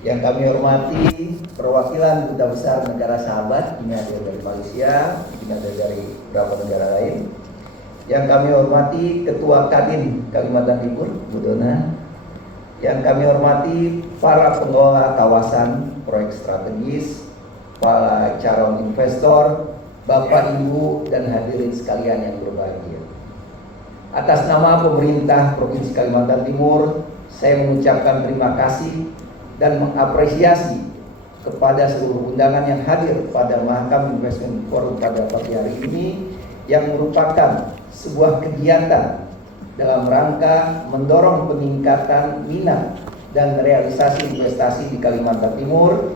Yang kami hormati perwakilan Duta Besar negara sahabat, ini ada dari Malaysia, ini ada dari beberapa negara lain. Yang kami hormati Ketua Kadin Kalimantan Timur, Bu Dona. Yang kami hormati para pengelola kawasan proyek strategis, para calon investor, Bapak Ibu dan hadirin sekalian yang berbahagia. Atas nama pemerintah Provinsi Kalimantan Timur, saya mengucapkan terima kasih dan mengapresiasi kepada seluruh undangan yang hadir pada Mahakam Investment Forum pada pagi hari ini, yang merupakan sebuah kegiatan dalam rangka mendorong peningkatan minat dan realisasi investasi di Kalimantan Timur,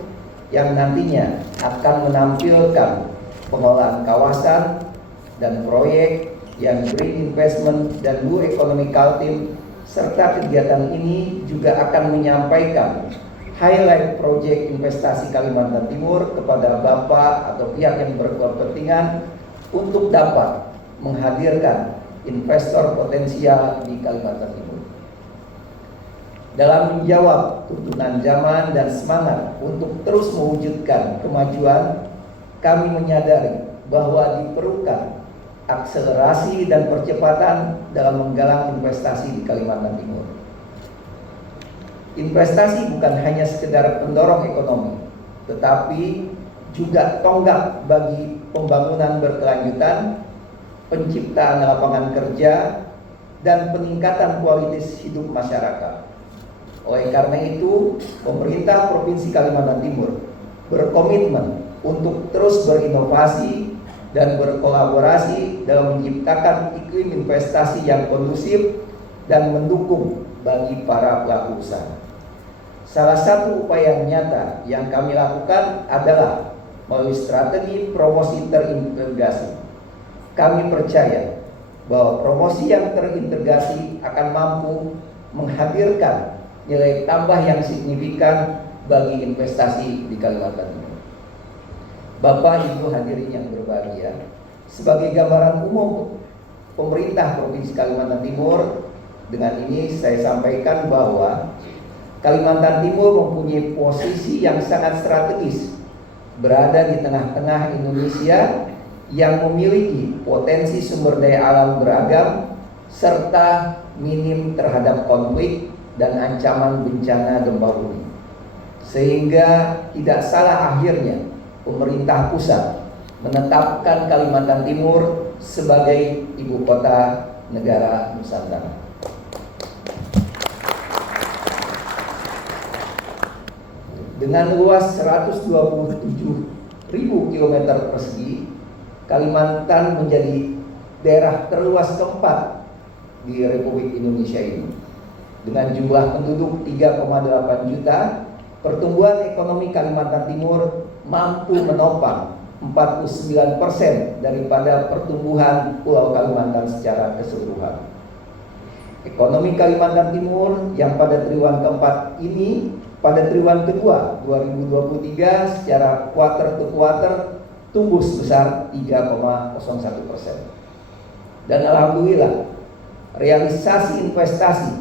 yang nantinya akan menampilkan pengelolaan kawasan dan proyek yang green investment dan blue economical team, serta kegiatan ini juga akan menyampaikan highlight proyek investasi Kalimantan Timur kepada Bapak atau pihak yang berkepentingan untuk dapat menghadirkan investor potensial di Kalimantan Timur. Dalam menjawab tuntutan zaman dan semangat untuk terus mewujudkan kemajuan, kami menyadari bahwa diperlukan akselerasi dan percepatan dalam menggalang investasi di Kalimantan Timur. Investasi bukan hanya sekedar pendorong ekonomi, tetapi juga tonggak bagi pembangunan berkelanjutan, penciptaan lapangan kerja, dan peningkatan kualitas hidup masyarakat. Oleh karena itu, pemerintah Provinsi Kalimantan Timur berkomitmen untuk terus berinovasi dan berkolaborasi dalam menciptakan iklim investasi yang kondusif dan mendukung bagi para pelaku usaha. Salah satu upaya nyata yang kami lakukan adalah melalui strategi promosi terintegrasi. Kami percaya bahwa promosi yang terintegrasi akan mampu menghadirkan nilai tambah yang signifikan bagi investasi di Kalimantan Timur. Bapak Ibu hadirin yang berbahagia, sebagai gambaran umum pemerintah Provinsi Kalimantan Timur, dengan ini saya sampaikan bahwa Kalimantan Timur mempunyai posisi yang sangat strategis, berada di tengah-tengah Indonesia yang memiliki potensi sumber daya alam beragam serta minim terhadap konflik dan ancaman bencana gempa bumi. Sehingga tidak salah akhirnya pemerintah pusat menetapkan Kalimantan Timur sebagai ibu kota negara Nusantara. Dengan luas 127.000 km persegi, Kalimantan menjadi daerah terluas keempat di Republik Indonesia ini. Dengan jumlah penduduk 3,8 juta, pertumbuhan ekonomi Kalimantan Timur mampu menopang 49% daripada pertumbuhan Pulau Kalimantan secara keseluruhan. Ekonomi Kalimantan Timur yang pada triwulan keempat ini, pada triwulan kedua 2023 secara kuarter ke kuarter tumbuh sebesar 3,01%. Dan alhamdulillah, realisasi investasi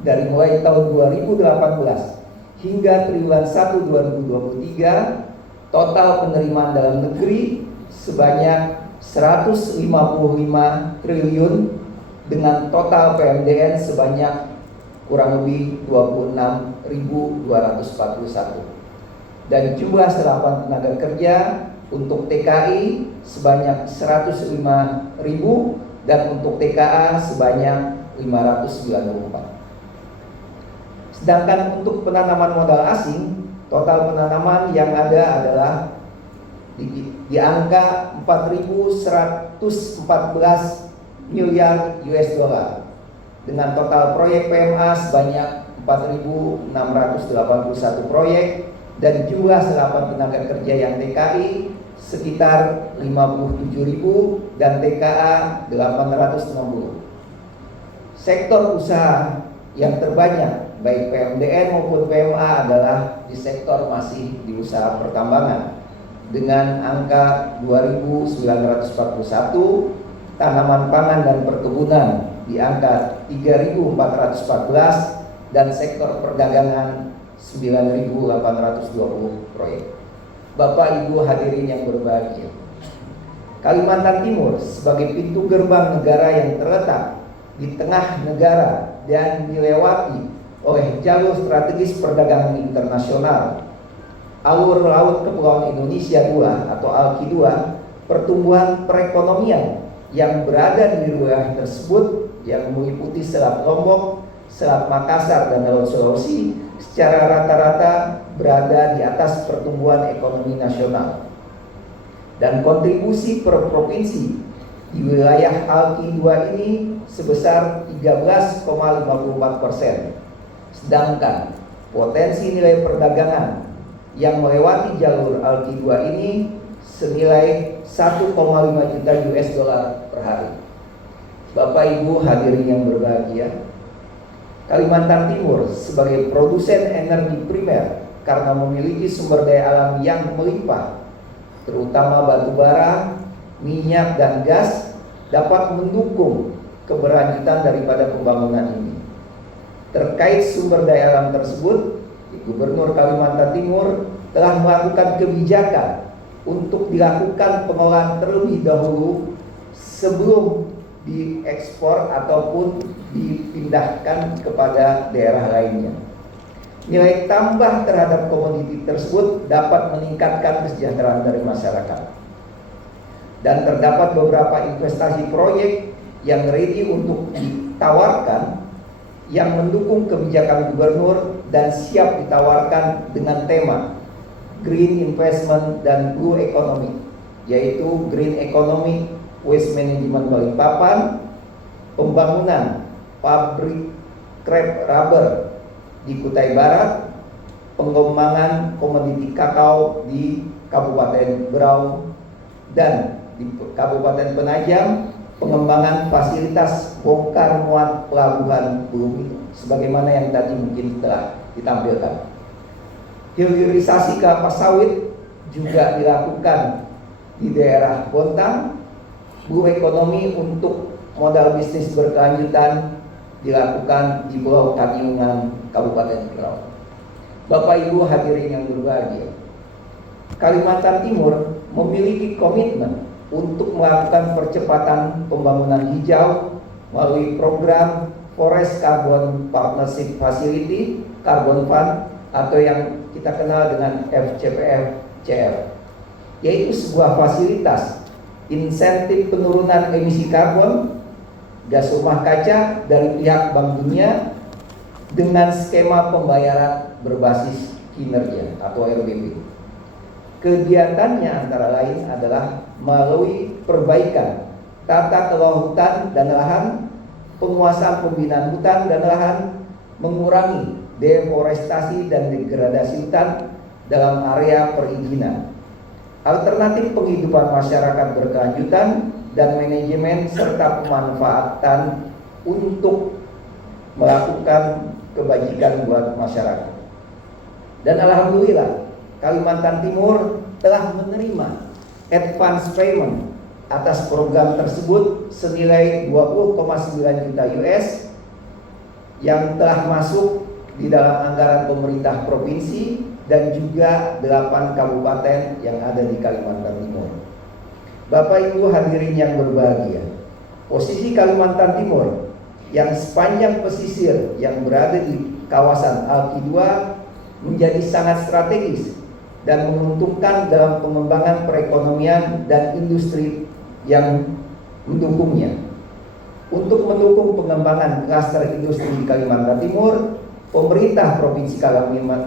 dari mulai tahun 2018 hingga triwulan 1 2023, total penerimaan dalam negeri sebanyak 155 triliun dengan total PMDN sebanyak kurang lebih 26.241, dan jumlah serapan tenaga kerja untuk TKI sebanyak 105.000 dan untuk TKA sebanyak 594. Sedangkan untuk penanaman modal asing, total penanaman yang ada adalah di angka 4.114 miliar US dollar dengan total proyek PMA sebanyak 4.681 proyek dan jumlah serapan tenaga kerja yang TKI sekitar 57.000 dan TKA 860. Sektor usaha yang terbanyak baik PMDN maupun PMA adalah di sektor masih di usaha pertambangan dengan angka 2.941, tanaman pangan dan perkebunan di angka 3.414, dan sektor perdagangan 9.820 proyek. Bapak Ibu hadirin yang berbahagia, Kalimantan Timur sebagai pintu gerbang negara yang terletak di tengah negara dan dilewati oleh jalur strategis perdagangan internasional, alur laut Kepulauan Indonesia II atau ALKI II, pertumbuhan perekonomian yang berada di wilayah tersebut yang meliputi Selat Lombok, Selat Makassar, dan Laut Sulawesi secara rata-rata berada di atas pertumbuhan ekonomi nasional. Dan kontribusi per provinsi di wilayah ALKI II ini sebesar 13,54%. Sedangkan potensi nilai perdagangan yang melewati jalur ALKI II ini senilai 1,5 juta US dollar per hari. Bapak Ibu hadirin yang berbahagia, Kalimantan Timur sebagai produsen energi primer karena memiliki sumber daya alam yang melimpah, terutama batu bara, minyak, dan gas, dapat mendukung keberlanjutan daripada pembangunan ini. Terkait sumber daya alam tersebut, Gubernur Kalimantan Timur telah melakukan kebijakan untuk dilakukan pengolahan terlebih dahulu sebelum diekspor ataupun dipindahkan kepada daerah lainnya. Nilai tambah terhadap komoditi tersebut dapat meningkatkan kesejahteraan dari masyarakat. Dan terdapat beberapa investasi proyek yang ready untuk ditawarkan yang mendukung kebijakan gubernur dan siap ditawarkan dengan tema Green Investment dan Blue Economy, yaitu Green Economy, Waste Management Balikpapan, pembangunan pabrik krep rubber di Kutai Barat, pengembangan komoditi kakao di Kabupaten Berau, dan di Kabupaten Penajam, pengembangan fasilitas bongkar muat pelabuhan Bumi, sebagaimana yang tadi mungkin telah ditampilkan. Hilirisasi kelapa sawit juga dilakukan di daerah Bontang. Blue Economy untuk modal bisnis berkelanjutan dilakukan di Pulau Katiungan, Kabupaten Berau. Bapak Ibu hadirin yang berbahagia, Kalimantan Timur memiliki komitmen untuk melakukan percepatan pembangunan hijau melalui program Forest Carbon Partnership Facility Carbon Fund atau yang kita kenal dengan FCPF-CR, yaitu sebuah fasilitas insentif penurunan emisi karbon gas rumah kaca dari pihak Bank Dunia dengan skema pembayaran berbasis kinerja atau RBP. Kegiatannya antara lain adalah melalui perbaikan tata kelola hutan dan lahan, penguasaan pembinaan hutan dan lahan, mengurangi deforestasi dan degradasi hutan dalam area perizinan, alternatif penghidupan masyarakat berkelanjutan, dan manajemen serta pemanfaatan untuk melakukan kebajikan buat masyarakat. Dan alhamdulillah Kalimantan Timur telah menerima advance payment atas program tersebut senilai 20,9 juta US yang telah masuk di dalam anggaran pemerintah provinsi dan juga 8 kabupaten yang ada di Kalimantan Timur. Bapak Ibu hadirin yang berbahagia, posisi Kalimantan Timur yang sepanjang pesisir yang berada di kawasan ALKI II menjadi sangat strategis dan menguntungkan dalam pengembangan perekonomian dan industri yang mendukungnya. Untuk mendukung pengembangan klaster industri di Kalimantan Timur, pemerintah Provinsi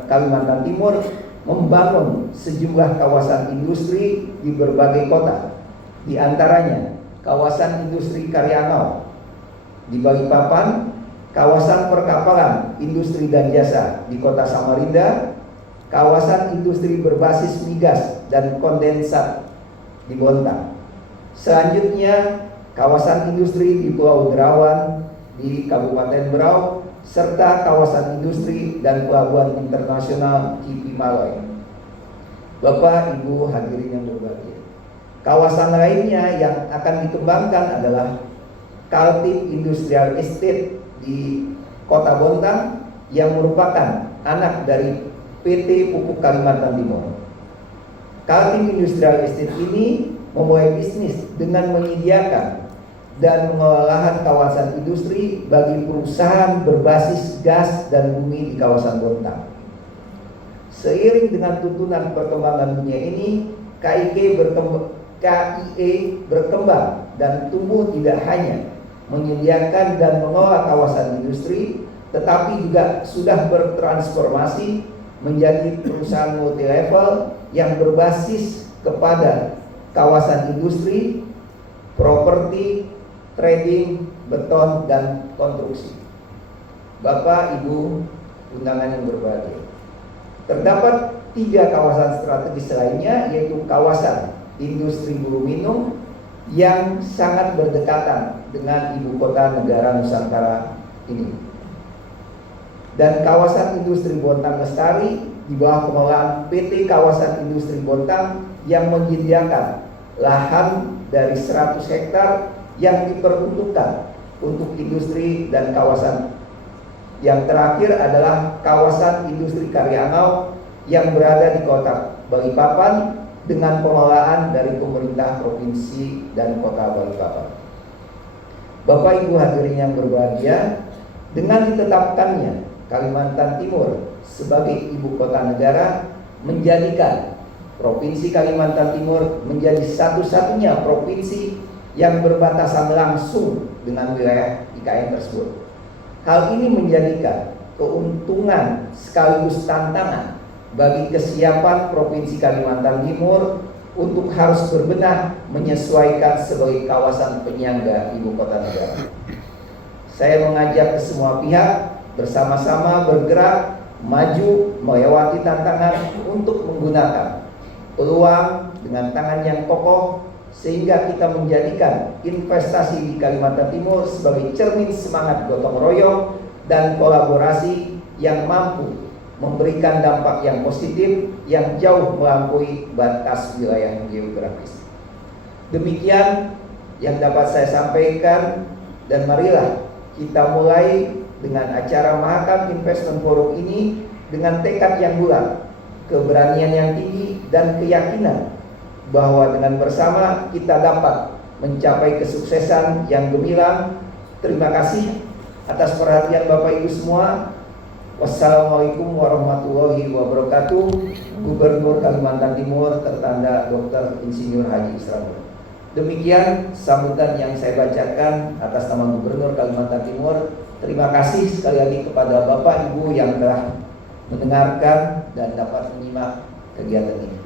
Kalimantan Timur membangun sejumlah kawasan industri di berbagai kota, di antaranya kawasan industri Karyangau di Balikpapan, kawasan perkapalan, industri dan jasa di Kota Samarinda, kawasan industri berbasis migas dan kondensat di Bontang. Selanjutnya, kawasan industri di Pulau Derawan di Kabupaten Berau, serta kawasan industri dan pelabuhan internasional Kipi Maloy. Bapak Ibu hadirin yang berbahagia, kawasan lainnya yang akan dikembangkan adalah Kaltim Industrial Estate di Kota Bontang, yang merupakan anak dari PT Pupuk Kalimantan Timur. Kaltim Industrial Estate ini memulai bisnis dengan menyediakan dan mengelola lahan kawasan industri bagi perusahaan berbasis gas dan bumi di kawasan Bontang. Seiring dengan tuntunan perkembangan dunia ini, KIE berkembang dan tumbuh tidak hanya menyediakan dan mengelola kawasan industri, tetapi juga sudah bertransformasi menjadi perusahaan multi level yang berbasis kepada kawasan industri, properti, trading, beton, dan konstruksi. Bapak, Ibu, undangan yang berbahagia, terdapat 3 kawasan strategis lainnya, yaitu kawasan industri bulu minum yang sangat berdekatan dengan ibu kota negara Nusantara ini, dan kawasan industri Bontang Lestari di bawah pengelolaan PT Kawasan Industri Bontang yang menyediakan lahan dari 100 hektar yang diperuntukkan untuk industri, dan kawasan yang terakhir adalah kawasan industri Karyangau yang berada di kota Balikpapan dengan pengelolaan dari pemerintah provinsi dan kota Balikpapan. Bapak Ibu hadirin yang berbahagia, dengan ditetapkannya Kalimantan Timur sebagai ibu kota negara menjadikan Provinsi Kalimantan Timur menjadi satu-satunya provinsi yang berbatasan langsung dengan wilayah IKN tersebut. Hal ini menjadikan keuntungan sekaligus tantangan bagi kesiapan Provinsi Kalimantan Timur untuk harus berbenah menyesuaikan sebagai kawasan penyangga ibu kota negara. Saya mengajak ke semua pihak bersama-sama bergerak maju melewati tantangan untuk menggunakan peluang dengan tangan yang kokoh, sehingga kita menjadikan investasi di Kalimantan Timur sebagai cermin semangat gotong royong dan kolaborasi yang mampu memberikan dampak yang positif yang jauh melampaui batas wilayah geografis. Demikian yang dapat saya sampaikan, dan marilah kita mulai dengan acara Mahakam Investment Forum ini dengan tekad yang bulat, keberanian yang tinggi, dan keyakinan bahwa dengan bersama kita dapat mencapai kesuksesan yang gemilang. Terima kasih atas perhatian Bapak Ibu semua. Wassalamualaikum warahmatullahi wabarakatuh. Gubernur Kalimantan Timur tertanda Dr. Insinyur Haji Isramul. Demikian sambutan yang saya bacakan atas nama Gubernur Kalimantan Timur. Terima kasih sekali lagi kepada Bapak Ibu yang telah mendengarkan dan dapat menyimak kegiatan ini.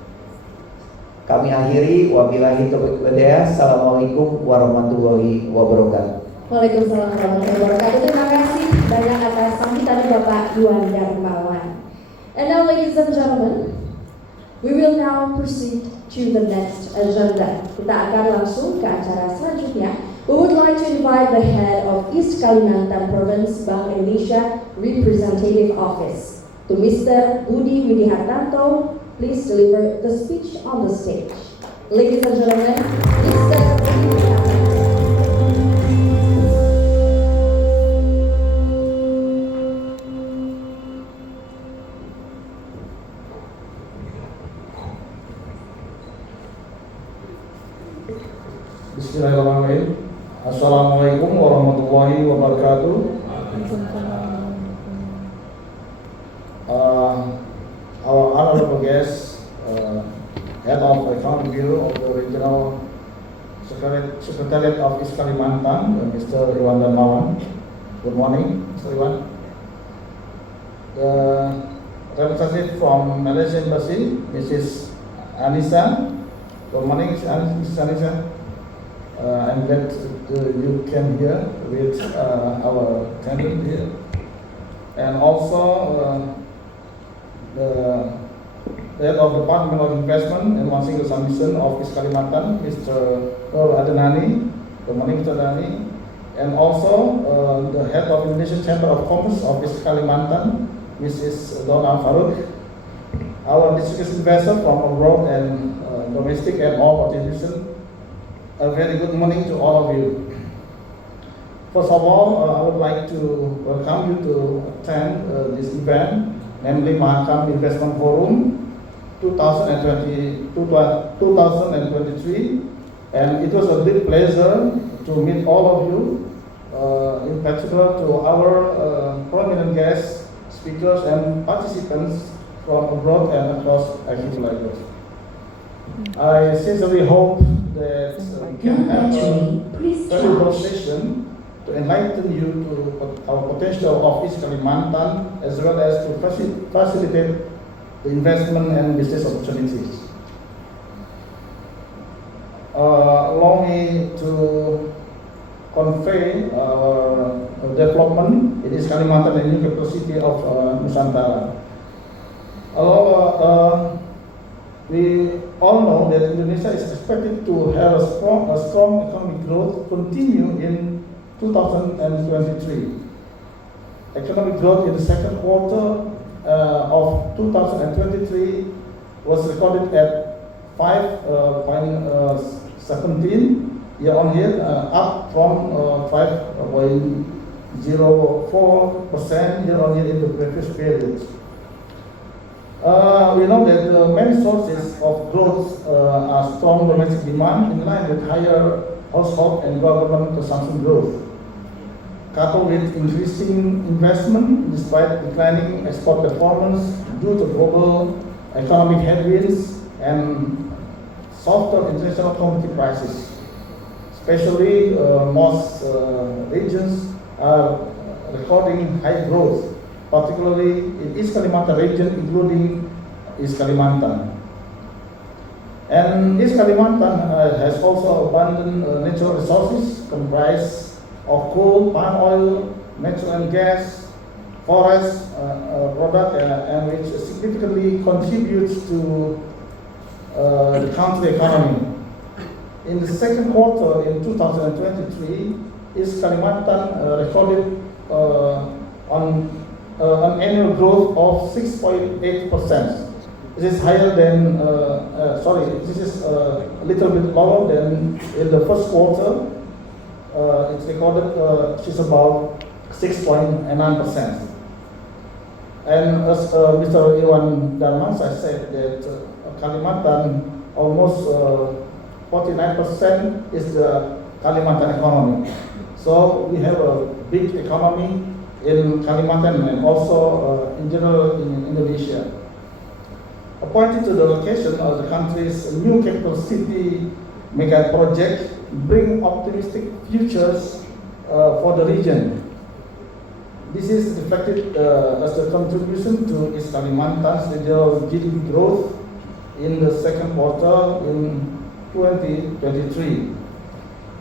Kami akhiri, wabillahi taufiq wal hidayah. Assalamualaikum warahmatullahi wabarakatuh. Waalaikumsalam warahmatullahi wabarakatuh. Terima kasih banyak atas sambutan Bapak Iwan Darmawan. And now, ladies and gentlemen, we will now proceed to the next agenda. Kita akan langsung ke acara selanjutnya. We would like to invite the head of East Kalimantan Province Bank Indonesia Representative Office, to Mr. Budi Widihartanto. Please deliver the speech on the stage. Ladies and gentlemen, Mr. Budi Widihartanto. Bismillahirrahmanirrahim. Assalamualaikum warahmatullahi wabarakatuh. Our honorable guest, Head of Accounting Bureau of the Regional Secretariat of East Kalimantan, Mr. Iwan Darmawan. Good morning, Mr. Iwan. The representative from Malaysia Embassy, Mrs. Anissa. Good morning, Mrs. Anissa. I'm glad you came here with our attendant here, and also the head of Department of Investment and One Single Submission of East Kalimantan, Mr. Nur Adenani. Good morning, Mr. Adenani. And also the head of Indonesian Chamber of Commerce of East Kalimantan, Mrs. Donna Farouk. Our distinguished investor from abroad and domestic and all participants. A very good morning to all of you. First of all, I would like to welcome you to attend this event, namely Mahakam Investment Forum 2023, and it was a big pleasure to meet all of you, in particular to our prominent guests, speakers, and participants from abroad and across Archipelago. I sincerely hope that we can have a valuable session to enlighten you to our potential of East Kalimantan, as well as to facilitate the investment and business opportunities. Allow me to convey our development in East Kalimantan and new capital city of Nusantara. We all know that Indonesia is expected to have a strong economic growth continue in 2023. Economic growth in the second quarter of 2023 was recorded at 5.17 year-on-year, up from 5.04% year-on-year in the previous period. We know that many sources of growth are strong domestic demand in line with higher household and government consumption growth, coupled with increasing investment despite declining export performance due to global economic headwinds and softer international commodity prices. Especially most regions are recording high growth, particularly in East Kalimantan region, including East Kalimantan. And East Kalimantan has also abundant natural resources comprised of coal, palm oil, natural gas, forest product, and which significantly contributes to the country economy. In the second quarter in 2023, East Kalimantan recorded an annual growth of 6.8%. This is higher than, this is a little bit lower than in the first quarter. It's recorded, it's about 6.9%. And as Mr. Iwan Darmansyah said that Kalimantan almost 49% is the Kalimantan economy. So we have a big economy in Kalimantan and also in general in Indonesia. Appointed to the location of the country's new capital city mega project bring optimistic futures for the region. This is reflected as a contribution to East Kalimantan's regional GDP growth in the second quarter in 2023.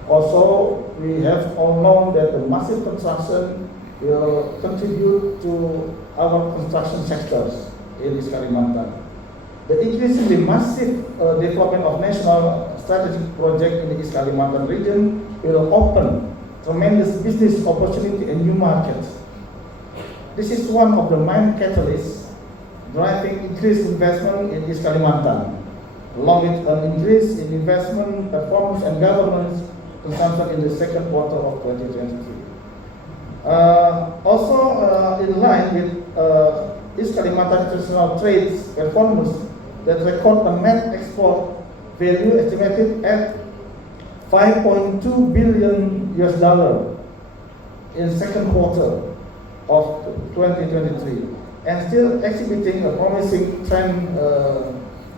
Also, we have all known that the massive construction will contribute to our construction sectors in East Kalimantan. The increasingly massive development of national strategic project in the East Kalimantan region will open tremendous business opportunity and new markets. This is one of the main catalysts driving increased investment in East Kalimantan, along with an increase in investment, performance, and governance consumption in the second quarter of 2023. Also, in line with East Kalimantan international trade performance that record a net export value estimated at $5.2 billion in second quarter of 2023, and still exhibiting a promising trend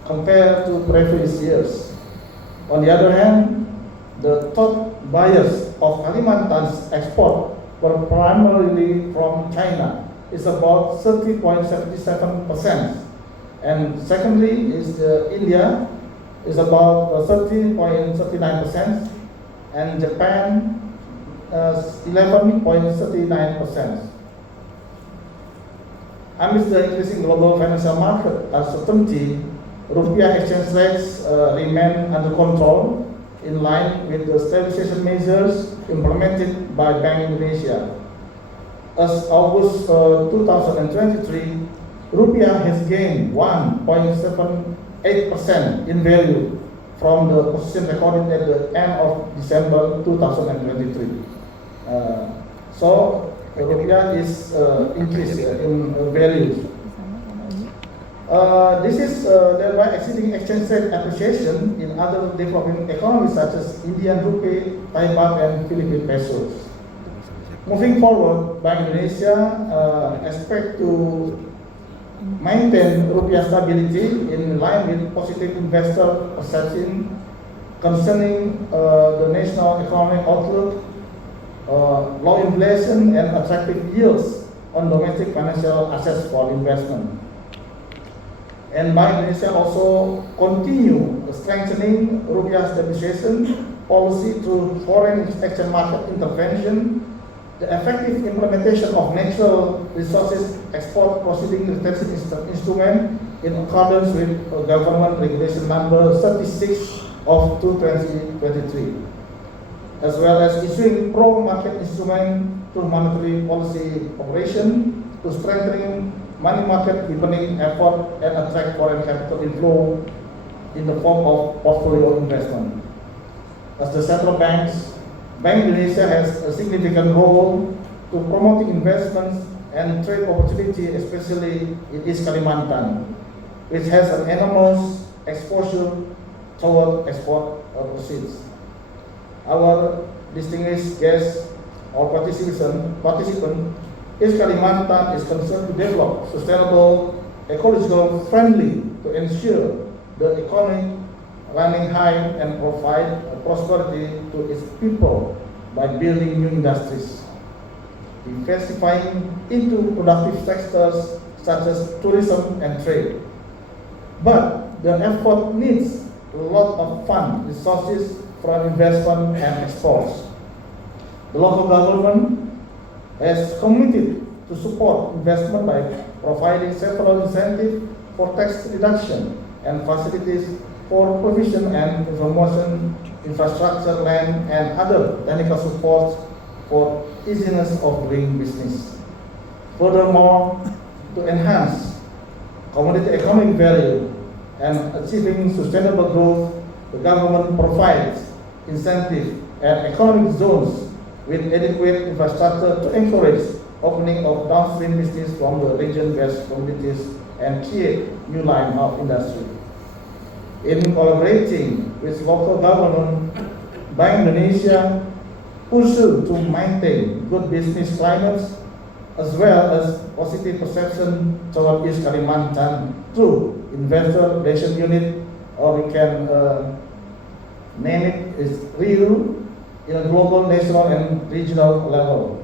compared to previous years. On the other hand, the top buyers of Kalimantan's export were primarily from China. It's about 30.77%. And secondly is India is about 13.39%, and Japan 11.39%. Amidst the increasing global financial market uncertainty, rupiah exchange rates remain under control in line with the stabilization measures implemented by Bank Indonesia. As August 2023, rupiah has gained 1.78% in value from the position recorded at the end of December 2023. So rupiah is increased in value. This is thereby exceeding exchange rate appreciation in other developing economies such as Indian rupee, Thai baht, and Philippine pesos. Moving forward, Bank Indonesia expect to maintain rupiah stability in line with positive investor perception concerning the national economic outlook, low inflation, and attractive yields on domestic financial assets for investment. And Bank Indonesia also continue strengthening rupiah stabilization policy through foreign exchange market intervention, the effective implementation of natural resources export proceeding retention instrument in accordance with government regulation number 36 of 2023, as well as issuing pro-market instrument through monetary policy operation to strengthen money market deepening effort and attract foreign capital inflow in the form of portfolio investment. As the central banks, Bank Indonesia has a significant role to promoting investments and trade opportunity, especially in East Kalimantan, which has an enormous exposure toward export proceeds. Our distinguished guests or participant, East Kalimantan is concerned to develop sustainable, ecological friendly to ensure the economy running high and provide prosperity to its people by building new industries, diversifying into productive sectors such as tourism and trade. But the effort needs a lot of fund resources from investment and exports. The local government has committed to support investment by providing several incentives for tax reduction and facilities for provision and promotion, infrastructure, land, and other technical support for easiness of doing business. Furthermore, to enhance commodity economic value and achieving sustainable growth, the government provides incentive and economic zones with adequate infrastructure to encourage opening of downstream business from the region-based communities and create new line of industry. In collaborating with local government, Bank Indonesia pursue to maintain good business climates as well as positive perception toward East Kalimantan through investor relation unit, or we can name it as RIU, in a global, national, and regional level.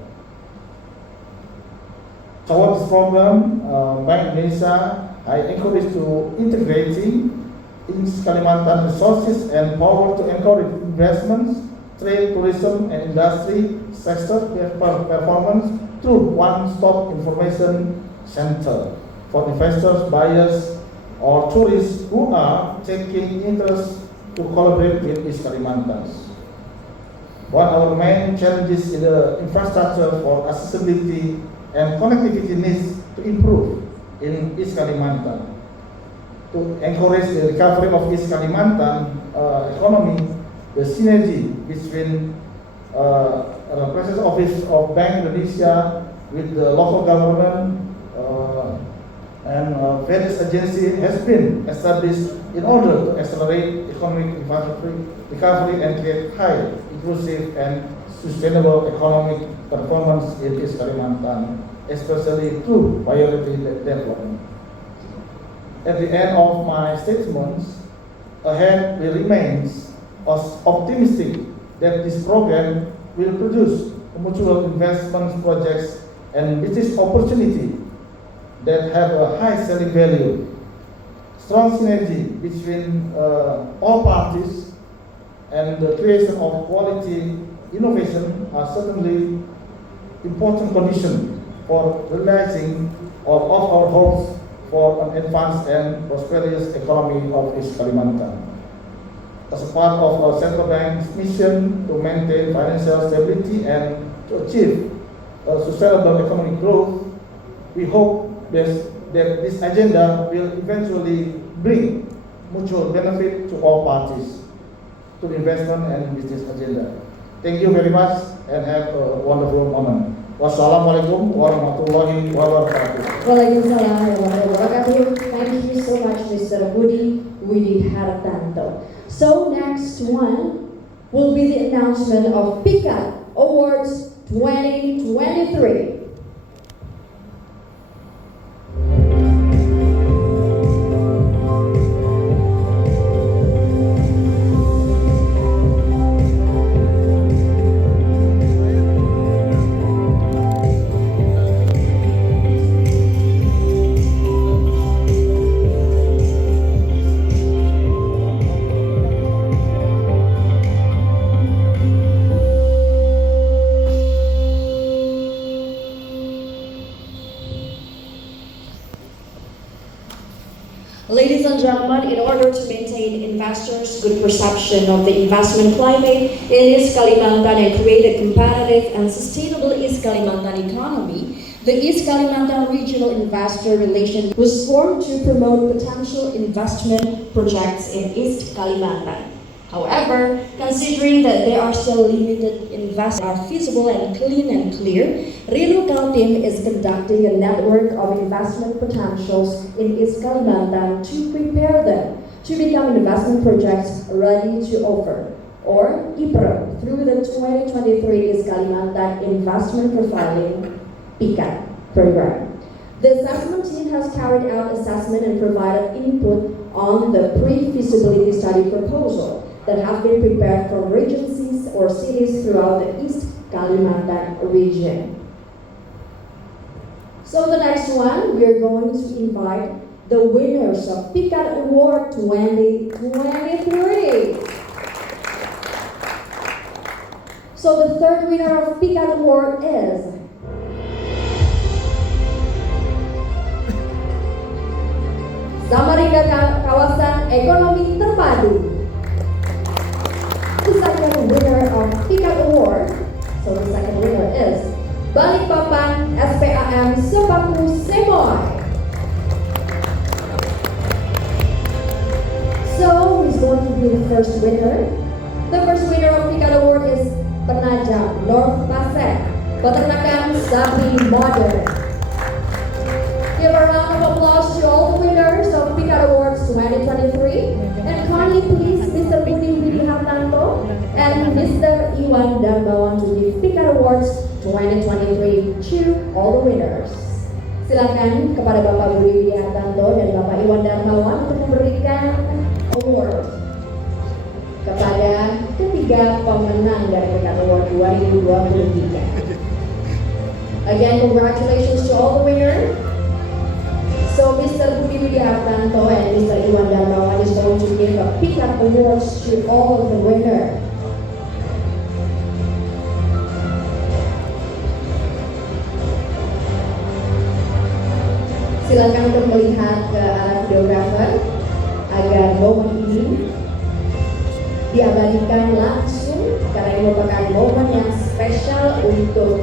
Towards this program, Bank Indonesia I encourage to integrating East Kalimantan resources and power to encourage investments, trade, tourism, and industry sector performance through one-stop information center for investors, buyers, or tourists who are taking interest to collaborate with East Kalimantan. One of our main challenges in the infrastructure for accessibility and connectivity needs to improve in East Kalimantan. To encourage the recovery of East Kalimantan economy, the synergy between the President Office of Bank Indonesia with the local government and various agencies has been established in order to accelerate economic recovery and create high, inclusive, and sustainable economic performance in East Kalimantan, especially through priority development. At the end of my statements, ahead we remain optimistic that this program will produce mutual investment projects and business opportunity that have a high selling value. Strong synergy between all parties and the creation of quality innovation are certainly important conditions for realizing of our hopes for an advanced and prosperous economy of East Kalimantan. As a part of our central bank's mission to maintain financial stability and to achieve sustainable economic growth, we hope that this agenda will eventually bring mutual benefit to all parties to the investment and business agenda. Thank you very much. and have a wonderful moment. Wassalamualaikum warahmatullahi wabarakatuh. Waalaikumsalam warahmatullahi wabarakatuh. Thank you so much, Mr. Budi Widihartanto. So next one will be the announcement of PICAT Awards 2023. Ladies and gentlemen, in order to maintain investors' good perception of the investment climate in East Kalimantan and create a competitive and sustainable East Kalimantan economy, the East Kalimantan Regional Investor Relations was formed to promote potential investment projects in East Kalimantan. However, considering that there are still limited investments are feasible and clean and clear, Rinukal team is conducting a network of investment potentials in East Kalimantan to prepare them to become investment projects ready to offer, or IPRO, through the 2023 East Kalimantan Investment Profiling PICAT program. The assessment team has carried out assessment and provided input on the pre-feasibility study proposal that have been prepared from regencies or cities throughout the East Kalimantan region. So the next one, we are going to invite the winners of PICAT Award 2023. So the third winner of PICAT Award is Samarinda Kawasan Ekonomi Terpadu. The second winner of PICAT Award, so the second winner is Balikpapan SPAM Sepaku Semoy. So who's going to be the first winner? The first winner of PICAT Award is Penajam North Pasek, Peternakan Sapi Modern. Give a round of applause to all the winners of PICAT Awards 2023, and kindly please Mr. Budi Widihartanto and Mr. Iwan Darmawan to give PICAT Awards 2023 to all the winners. Silakan kepada Bapak Budi Widihartanto dan Bapak Iwan Darmawan untuk memberikan award kepada ketiga pemenang dari PICAT Award 2023. Again, congratulations to all the winners. So Mr. Budi Widihartanto and Mr. Iwan Darmawan is going to give a PICAT Awards to all of the winners. Silakan untuk melihat ke arah videographer agar momen ini diabadikan langsung karena ini merupakan momen yang spesial untuk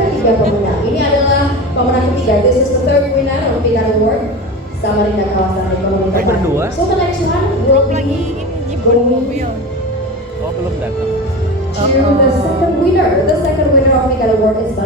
ketiga pemenang. Ini adalah pemenang ketiga. This is the third winner of PICAT Award Samarinda Kawasan Ekonomi Terpadu. So the next one will be going Oh, belum datang. to the second winner. The second winner of PICAT Award is